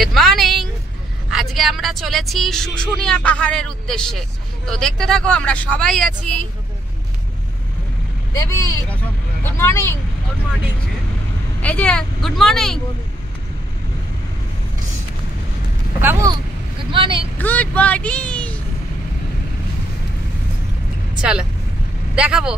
Good morning. আজকে আমরা চলেছি শুশুনিয়া পাহাড়ের উদ্দেশ্যে, তো দেখতে থাকো। আমরা সবাই আছি। দেবী গুড মর্নিং। Good morning. এই যে গুড মর্নিং। বাবু গুড মর্নিং। Good morning. চলো দেখাবো।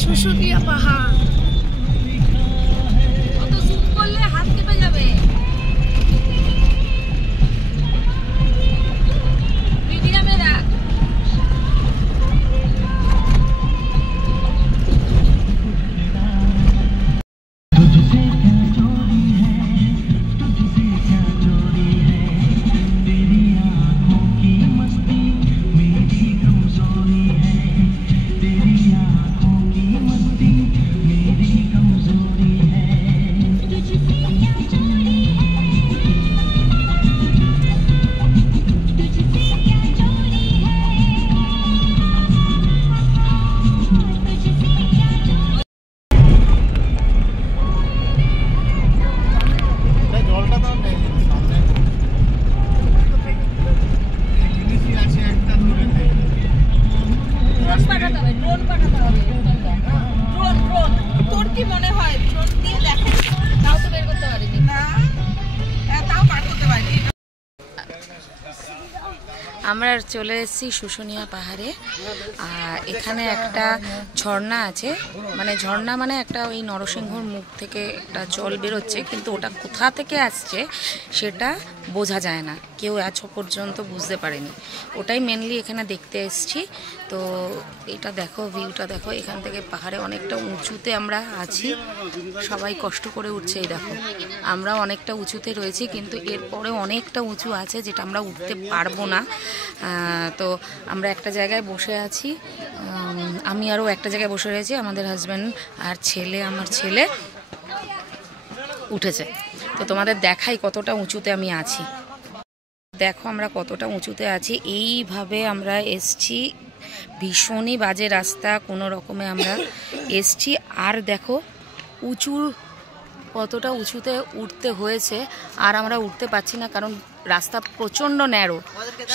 শুশুনিয়া পাহাড়। কত জুম করলে হাত কেটে যাবে। মিডিয়ামে রাখ। আমরা চলে এসেছি শুশুনিয়া পাহাড়ে। আর এখানে একটা ঝর্ণা আছে, মানে ঝর্ণা মানে একটা ওই নরসিংহর মুখ থেকে একটা জল বেরোচ্ছে, কিন্তু ওটা কোথা থেকে আসছে সেটা বোঝা যায় না, কেউ আজ পর্যন্ত বুঝতে পারেনি। ওটাই মেনলি এখানে দেখতে এসেছি। তো এটা দেখো, ভিউটা দেখো, এখান থেকে পাহাড়ে অনেকটা উঁচুতে আমরা আছি, সবাই কষ্ট করে উঠছে। এই দেখো, আমরাও অনেকটা উঁচুতে রয়েছি, কিন্তু এরপরে অনেকটা উঁচু আছে যেটা আমরা উঠতে পারবো না। তো আমরা একটা জায়গায় বসে আছি, আমি আরও একটা জায়গায় বসে রয়েছি, আমাদের হাজব্যান্ড আর ছেলে, আমার ছেলে উঠেছে। তো তোমাদের দেখাই কতটা উঁচুতে আমি আছি। দেখো আমরা কতটা উঁচুতে আছি। এইভাবে আমরা এসছি, ভীষণই বাজে রাস্তা, কোনো রকমে আমরা এসছি। আর দেখো উঁচু, কতটা উঁচুতে উঠতে হয়েছে, আর আমরা উঠতে পারছি না কারণ রাস্তা প্রচণ্ড ন্যারো,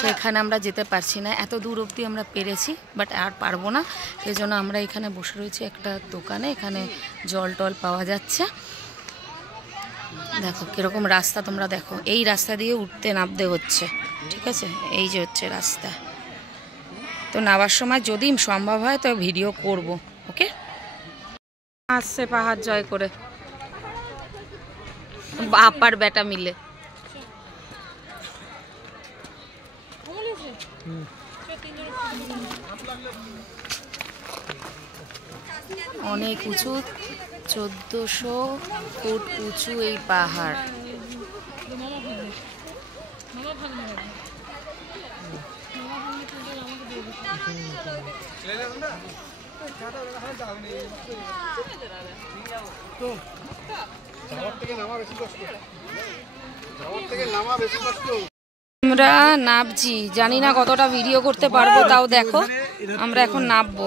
সেখানে আমরা যেতে পারছি না। এত দূর অবধি আমরা পেরেছি, বাট আর পারবো না। সেই জন্য আমরা এখানে বসে রয়েছি একটা দোকানে, এখানে জল টল পাওয়া যাচ্ছে। দেখো কীরকম রাস্তা, তোমরা দেখো, এই রাস্তা দিয়ে উঠতে নামতে হচ্ছে, ঠিক আছে, এই যে হচ্ছে রাস্তা। তো নামার সময় যদি সম্ভব হয় তো ভিডিও করব, ওকে। আসছে পাহাড় জয় করে বাপ আর বেটা মিলে। অনেক উঁচু, 1400 ফুট উঁচু এই পাহাড়। আমরা নামছি, জানি না কতটা ভিডিও করতে পারবো, তাও দেখো আমরা এখন নামবো।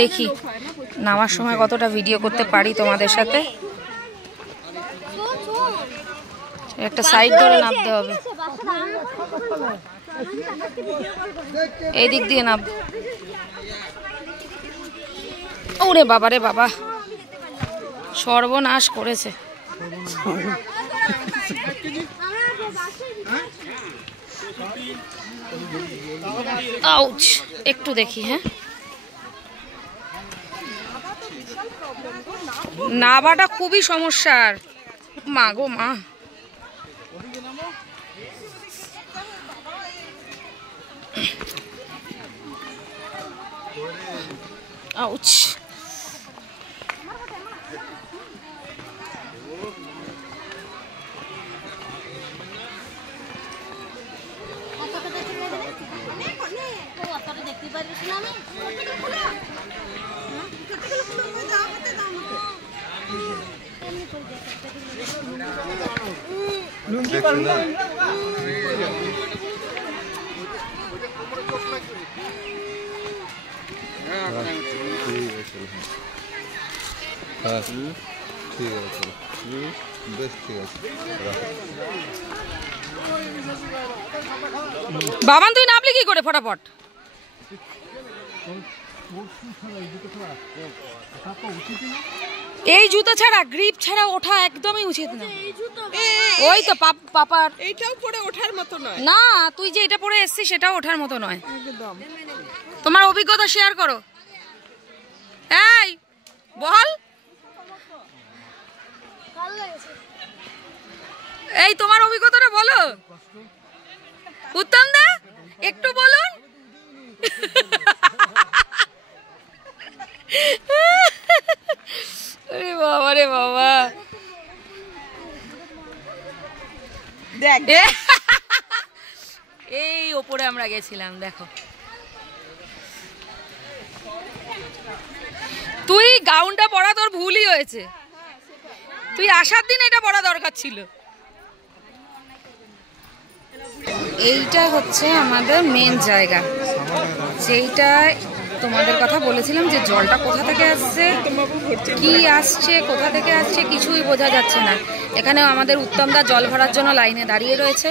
দেখি নামার সময় কতটা ভিডিও করতে পারি তোমাদের সাথে। একটা সাইড ধরে নামতে হবে, এই দিক দিয়ে নাম। ওরে বাবা রে বাবা, সর্বনাশ করেছে। আউচ, একটু দেখি। হ্যাঁ, নাবাটা খুবই সমস্যার, মা গো মা। আউচ, বাবান তুই নামলি কি করে ফটাফট? এই জুতো ছাড়া, গ্রিপ ছাড়া ওঠা একদমই উচিত না। ওই তো পাপার এইটাও পরে ওঠার মতো নয় না, তুই যে এটা পরে এসছিস সেটাও ওঠার মতো নয় একদম। তোমার অভিজ্ঞতা শেয়ার করো, এই বল। এই তোমার অভিজ্ঞতাটা বলো, উত্তম দা একটু বলুন। আরে বাবা রে বাবা, এই ওপরে আমরা গেছিলাম। দেখো তুই গাউনটা পরা তোর ভুলই হয়েছে, তুই আসার দিন এটা পরা দরকার ছিল। এইটা হচ্ছে আমাদের মেন জায়গা, যেইটা তোমাদের কথা বলেছিলাম যে জলটা কোথা থেকে আসছে, কি আসছে, কোথা থেকে আসছে কিছুই বোঝা যাচ্ছে না। এখানে আমাদের উত্তমদা জল ভরার জন্য লাইনে দাঁড়িয়ে রয়েছে।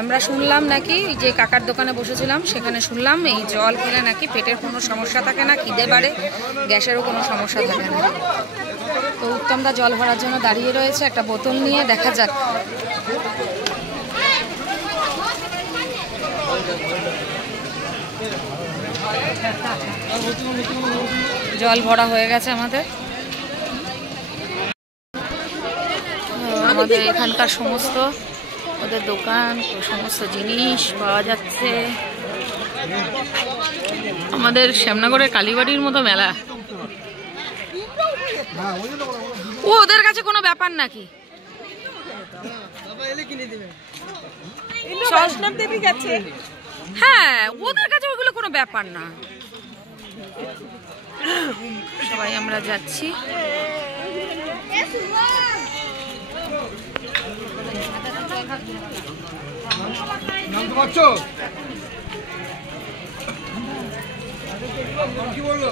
আমরা শুনলাম নাকি যে কাকার দোকানে বসেছিলাম সেখানে শুনলাম এই জল খেলে নাকি পেটের কোনো সমস্যা থাকে না, খিদে বাড়ে, গ্যাসেরও কোনো সমস্যা থাকে না। তো উত্তমদা জল ভরার জন্য দাঁড়িয়ে রয়েছে একটা বোতল নিয়ে, দেখা যাক। জল ভরা হয়ে গেছে আমাদের। আমাদের এখানকার সমস্ত ওদের দোকান, সমস্ত জিনিস পাওয়া যাচ্ছে। আমাদের শ্যামনগরের কালীবাড়ির মতো মেলা। ও ওদের কাছে কোনো ব্যাপার নাকি? হ্যাঁ, ওদের কাছে ওইগুলো কোনো ব্যাপার না। সবাই আমরা যাচ্ছি। কি বললো?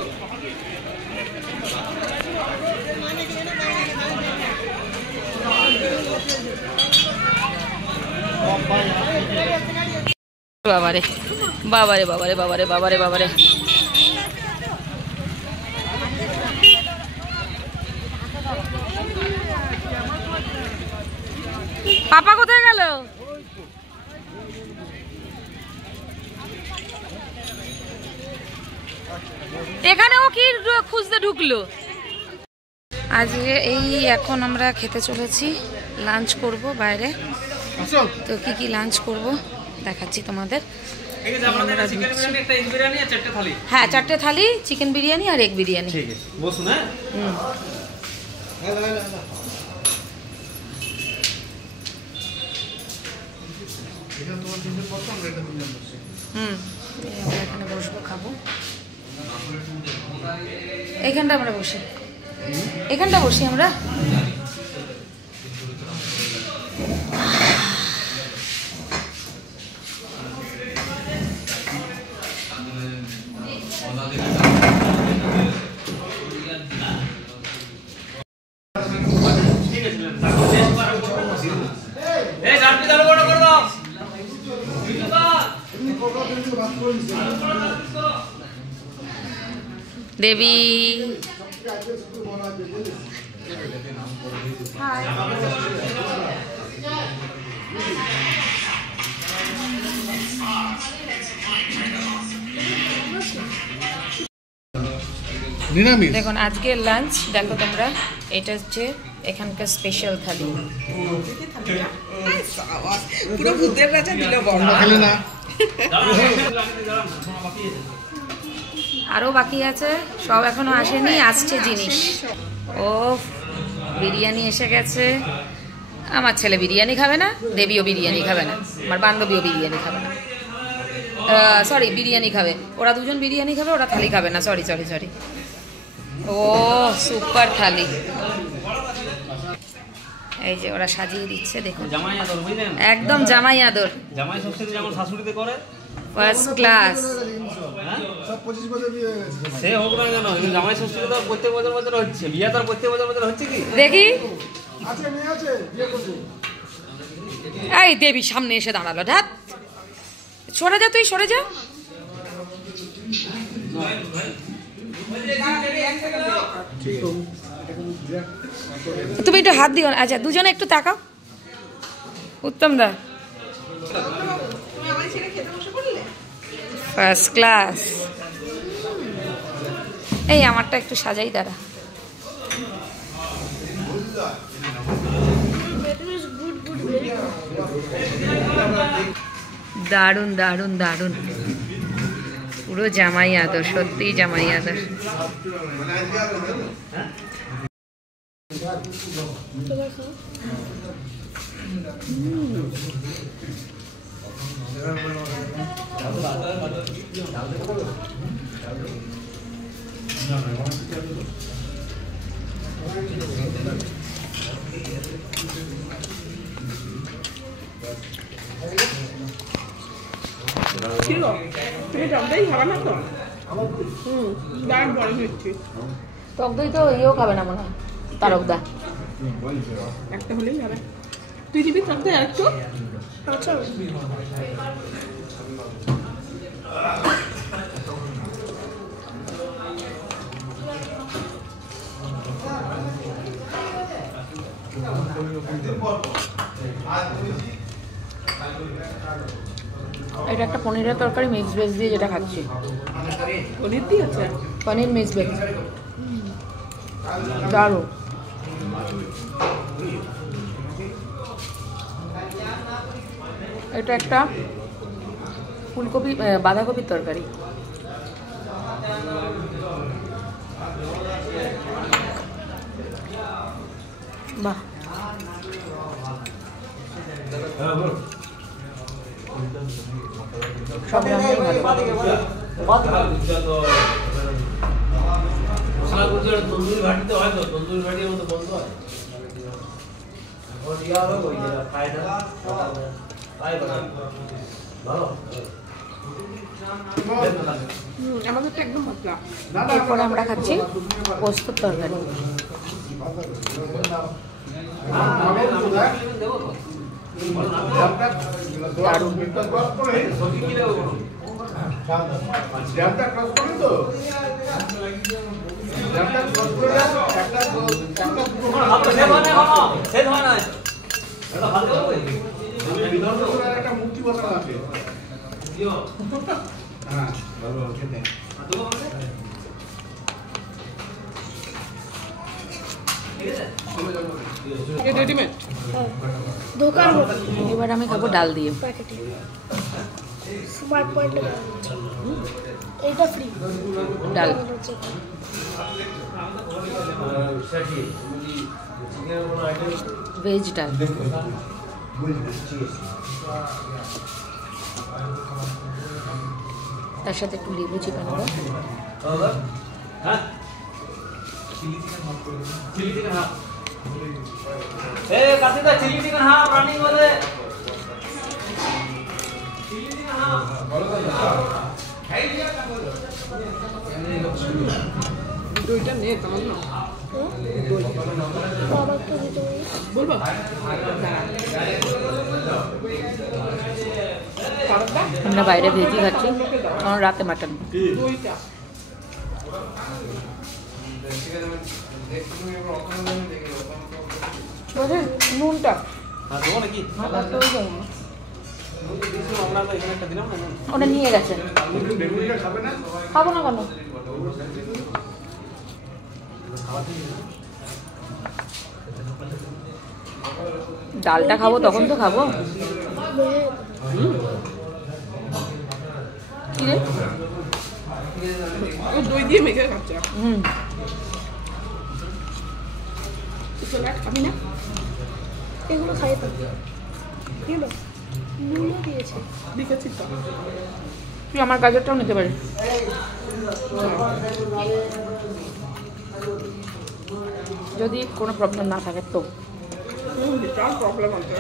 বাবারে বাবারে বাবারে বাবারে বাবারে বাবারে, পাপা কোথায় গেল? এখানেও কি খুঁজতে ঢুকলো? আজকে এই এখন আমরা খেতে চলেছি, লাঞ্চ করব বাইরে। তো কি কি লাঞ্চ করব দেখাচ্ছি তোমাদের। হ্যাঁ, 4টে থালি, চিকেন বিরিয়ানি আর এগ বিরিয়ানি। আমরা এখানে বসবো, খাবো। এইখানটা আমরা বসি, এখানটা বসি আমরা। দেবী দেখুন আজকের লাঞ্চ দেখো তোমরা, এটা হচ্ছে এখানকার স্পেশাল থালি। পুরো ভূতের রাজা দিল বড়। আরও বাকি আছে, সব এখনো আসেনি, আসছে জিনিস। ও বিরিয়ানি এসে গেছে। আমার ছেলে বিরিয়ানি খাবে না, দেবীও বিরিয়ানি খাবে না, আমার বান্ধবীও বিরিয়ানি খাবে না, সরি বিরিয়ানি খাবে। ওরা দুজন বিরিয়ানি খাবে, ওরা থালি খাবে না, সরি সরি সরি। ও সুপার থালি, এই যে ওরা সাজিয়ে দিচ্ছে দেখুন, একদম জামাই আদর, জামাই ষষ্ঠীতে যেমন শাশুড়িতে করে ফার্স্ট ক্লাস। সে হোক না কেন, জামাই ষষ্ঠীতে তো প্রত্যেক বছর বছর হচ্ছে, বিয়ে তো প্রত্যেক বছর বছর হচ্ছে কি দেখি। এই দেবী সামনে এসে দাঁড়ালো, ঢাত সরে যা, তুই সরে যা। তুমি একটু হাত দিও। আচ্ছা দুজনে একটু তাকাও। উত্তম দা ফার্স্ট ক্লাস। এই আমারটা একটু সাজাই দাঁড়া। দারুণ দারুণ দারুণ, পুরো জামাই আদর, সত্যি জামাই আদর। তুমি টক দই খাবা না তো? দাঁড় বড় হচ্ছে। টক দই তো ইয়েও খাবে না মনে হয়, তারকদা। একটা হলেই হবে। তুই দিবি টক দই আর একটু? আচ্ছা এটা একটা পনিরের তরকারি মিক্স ভেজ দিয়ে যেটা খাচ্ছি, পনির দিয়ে আছে পনির মিক্স ভেজ, দারুণ। এটা একটা ফুলকপি বাঁধাকপির তরকারি। বাহ, সব রান্নাই ভালো। মশলা করছে তন্দুরি ঘাটিতে হয় তো, তন্দুরি ঘাটির মতো বন্ধ হয়। আমাদের তো একদম পাতলা। এরপরে আমরা খাচ্ছি পোস্তর তরকারি। দারুণ। রেডিমেড দোকান এবার আমি খাবো ডাল দিয়ে। প্যাকেটে স্মার্ট পয়েন্টে এইটা ফ্রি ডাল ভেজ ডাল। তার সাথে একটু লেবু চিপে নেবো। হ্যাঁ, চিলি চিকেন হাফ। এ কাশিদা, চিলি চিকেন হাফ রানিং বলে। Chilli chicken half. দইটা নে তোমার না বাবা তো দিতে পারি বলবো আমরা বাইরে ভেজি খাচ্ছি, কারণ রাতে মাটন। দইটা বলেন নুনটা হ্যাঁ, দেবো নাকি? আমরা তো এখানে একটা দিলাম না। ওটা নিয়ে গেছে। খাবো না কেন? ডালটা খাবো তখন তো খাবো। কি রে? ও দই দিয়ে মেখে খাচ্ছে হুম, স্যালাড খাবি না এগুলো খাই তো এগুলো নুনও দিয়েছে লিখেছি তো তুই আমার গাজরটাও নিতে পারিস যদি কোনো প্রবলেম না থাকে তো। বিশাল প্রবলেম আছে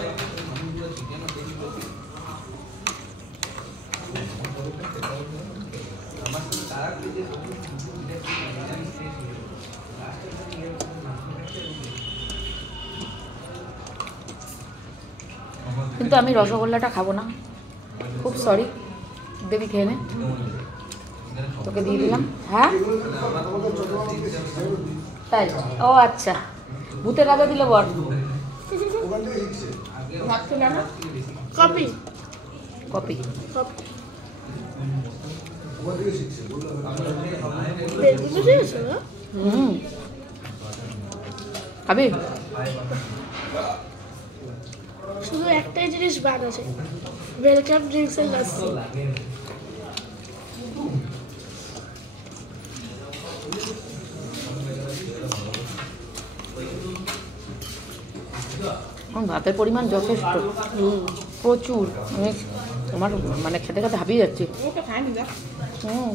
কিন্তু আমি রসগোল্লাটা খাবো না, খুব সরি। দেবী খেয়ে নে, তোকে দিয়ে দিলাম। হ্যাঁ তাই? ও আচ্ছা, ভূতে কাজে দিলে বর। রাখতে না কপি কপি কপি বেগুনি দিয়েছে না হুম, খাবি? শুধু একটাই জিনিস বাদ আছে, ওয়েলকাম ড্রিঙ্কস এর লাস্সি। ভাতের পরিমাণ যথেষ্ট, প্রচুর। আমি আমার মানে খেতে খেতে হাঁপিয়ে যাচ্ছি। ওটা খায়নি যা হুম,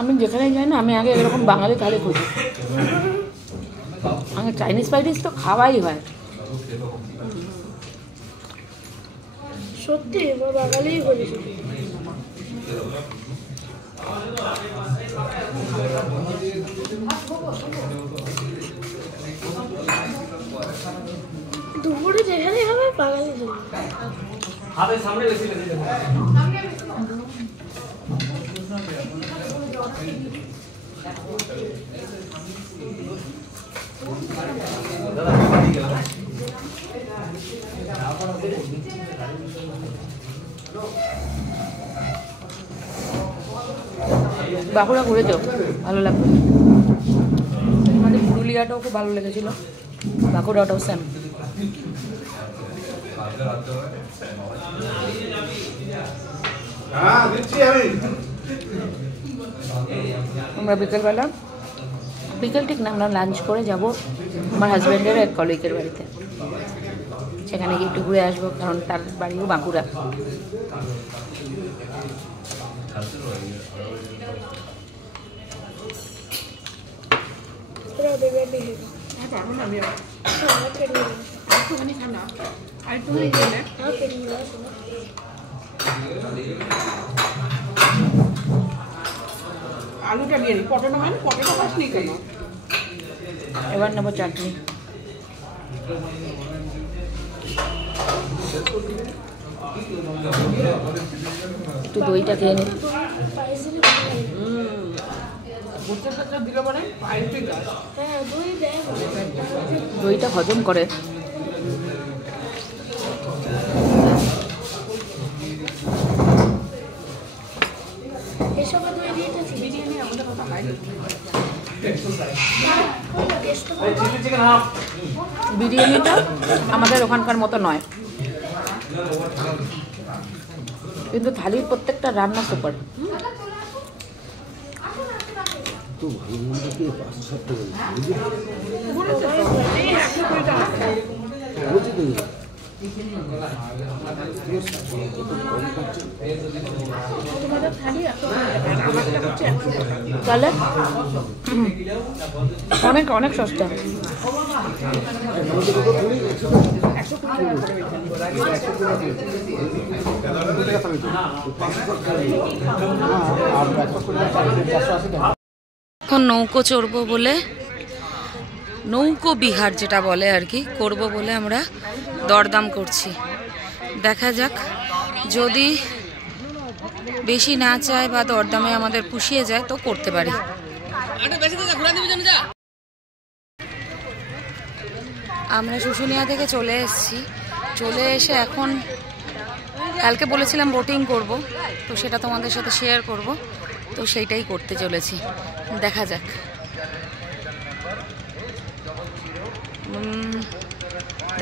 আমি যেখানে যাই না, আমি আগে এরকম বাঙালি থালি খুঁজি। আমি চাইনিজ ফাইনিজ তো খাওয়াই হয়। সত্যি আমার বাঙালিই বলেছে। দুপুরে যেখানে হবে বাঙালি ধরবে। হাতের সামনে বেশি বেশি দেখো। বাঁকুড়া ঘুরেছো? ভালো লাগবে। আমাদের পুরুলিয়াটাও খুব ভালো লেগেছিল, বাঁকুড়াটাও সেম। আমরা বিকেল ঠিক না, আমরা লাঞ্চ করে যাব আমার হাজব্যান্ডের এক কলিগের বাড়িতে, সেখানে গিয়ে একটু ঘুরে আসবো, কারণ তার বাড়িও বাঁকুড়া। আলুটা নিয়ে নি, পটেটো মানে পটেটো খাসনি কেন? এবার নেবো চাটনি। একটু দইটা খেয়ে নি। বুঝতে দিলে মানে পাইপে গাছ। হ্যাঁ দই দেয়। দইটা হজম করে। এসব দই দিয়েছে বিরিয়ানি আমাদের কথা হয় না। বিরিয়ানিটা আমাদের ওখানকার মতো নয়, কিন্তু থালির প্রত্যেকটা রান্না সুপার। তাহলে অনেক অনেক সস্তা। এখন নৌকো চড়বো বলে, নৌকো বিহার যেটা বলে আর কি, করবো বলে আমরা দরদাম করছি। দেখা যাক, যদি বেশি না চায় বা দরদামে আমাদের পুষিয়ে যায় তো করতে পারি। আমরা শুশুনিয়া থেকে চলে এসেছি, চলে এসে এখন কালকে বলেছিলাম বোটিং করব, তো সেটা তোমাদের সাথে শেয়ার করব, তো সেইটাই করতে চলেছি। দেখা যাক,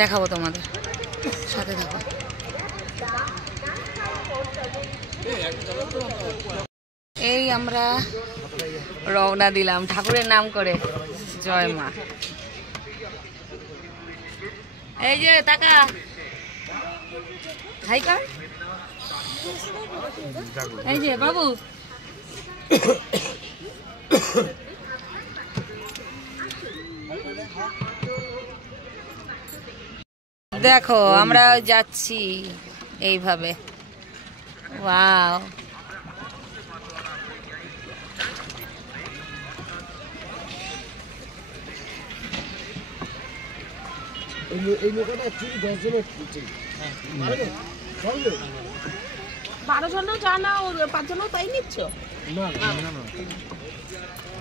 দেখাবো তোমাদের সাথে, থাকো। এই আমরা রওনা দিলাম ঠাকুরের নাম করে, জয় মা। এই যে টাকা হাই কর, এই যে বাবু, দেখো আমরা যাচ্ছি এইভাবে। ওয়াও, এই নৌকাটা অ্যাকচুয়ালি 10 জনের 12 জনও যা না, ওর 5 জনও তাই নিচ্ছ? না না না না,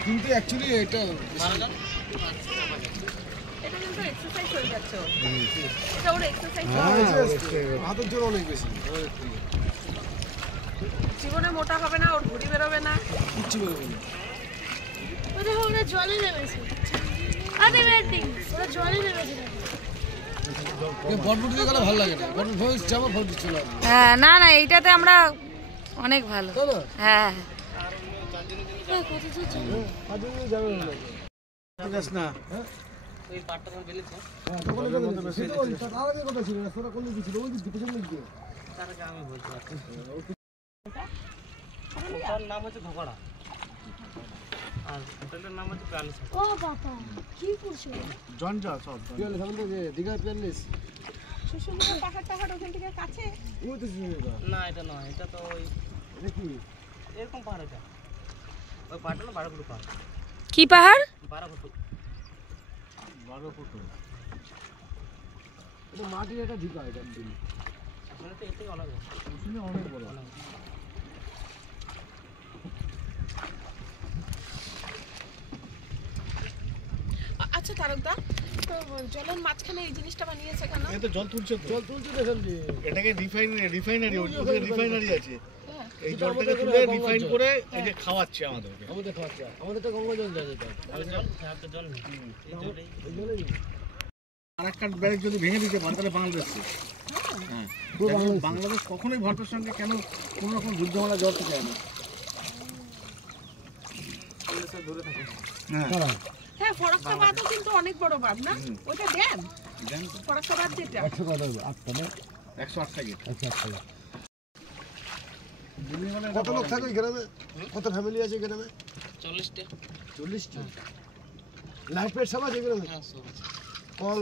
কিন্তু অ্যাকচুয়ালি এটা 12 জন, এটা কিন্তু এক্সারসাইজ হয়ে যাচ্ছে। এটা ওর এক্সারসাইজ হাতের জোর অনেক বেশি, জীবনে মোটা হবে না, ওর ভুঁড়ি বেরোবে না, কিচ্ছু বেরোবে না। ওরা জলে নেমেছে, আরে ব্যাটিং ওরা জলে নেমেছে। বটবুটি দিয়ে গেলে ভালো লাগে না, বটবুটি জামা ফটো চলে আসবে। হ্যাঁ, না না এইটাতে আমরা অনেক ভালো। হ্যাঁ ঠিক আছে না, এই পাটটা তো বেলেছে, হ্যাঁ তখন তার আগে কথা ছিল না, তোরা কোন দিকে ছিল, ওই দিকে পিছন দিকে, তার আগে আমি বলছি। ওটার নাম হচ্ছে ধোকড়া। আর হোটেলের নাম হচ্ছে প্যালেস। ও বাবা কি করছো? জঞ্জাল সব পিয়ালেস আমাদের দীঘায় পিয়ালেস শুশুনিয়া পাহাড় টাহাড় ওখান থেকে কাছে। ওই তো শুনুন না এটা নয়, এটা তো ওই দেখি এরকম পাহাড় এটা। ওই পাহাড়টা না বারোপুর পাহাড়। কি পাহাড়? বারোপুর। 12 ফুট এটা মাটির একটা ঢিকা এটা দিন মানে তো এতেই অনেক বড়। শুনে অনেক বড় আচ্ছা তারকদা, তো জলের মাঝখানে এই জিনিসটা বানিয়েছে কেন? এটা জল তুলছে দেখেন যে এটাকে রিফাইনারি ওখানে রিফাইনারি আছে এই জলটাকে তুলে রিফাইন করে এই যে খাওয়াচ্ছে আমাদেরকে আমাদের তো গঙ্গা জল দেয় এটা জল হ্যাঁ তো জল নেই। এই জলেই আরেকটা ব্যারেক যদি ভেঙে দিতে পারে তাহলে বাংলাদেশ হ্যাঁ বাংলাদেশ কখনোই ভারতের সঙ্গে কেন কোনো রকম যুদ্ধমালা জল তো যায় না দূরে থাকে। হ্যাঁ হ্যাঁ, ফরাক্কাবাদও কিন্তু অনেক বড় বাঁধ না? ওটা ড্যাম জান তো ফরাক্কাবাদ যেটা। 108টা গেট কত লোক থাকে গ্রামে? কত ফ্যামিলি আছে গ্রামে? 40টা। 40টা লাইফ পেট সব আছে গ্রামে? হ্যাঁ সব আছে। কল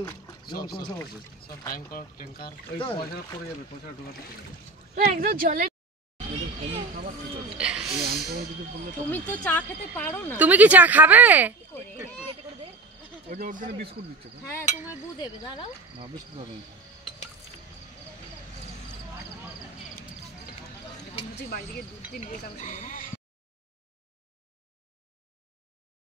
জল কল সব আছে সব টাইম কর ট্যাঙ্কার। ওই পয়সা পড়ে যাবে পয়সা ঢোকাতে একদম জলের। তুমি তো চা খেতে পারো না। তুমি কি চা খাবে? ওই যে ওর জন্য বিস্কুট দিচ্ছে তো হ্যাঁ তোমার বউ দেবে, দাঁড়াও। না বিস্কুট হবে না বাড়ি থেকে দুধ দিয়ে নিয়ে যাবো।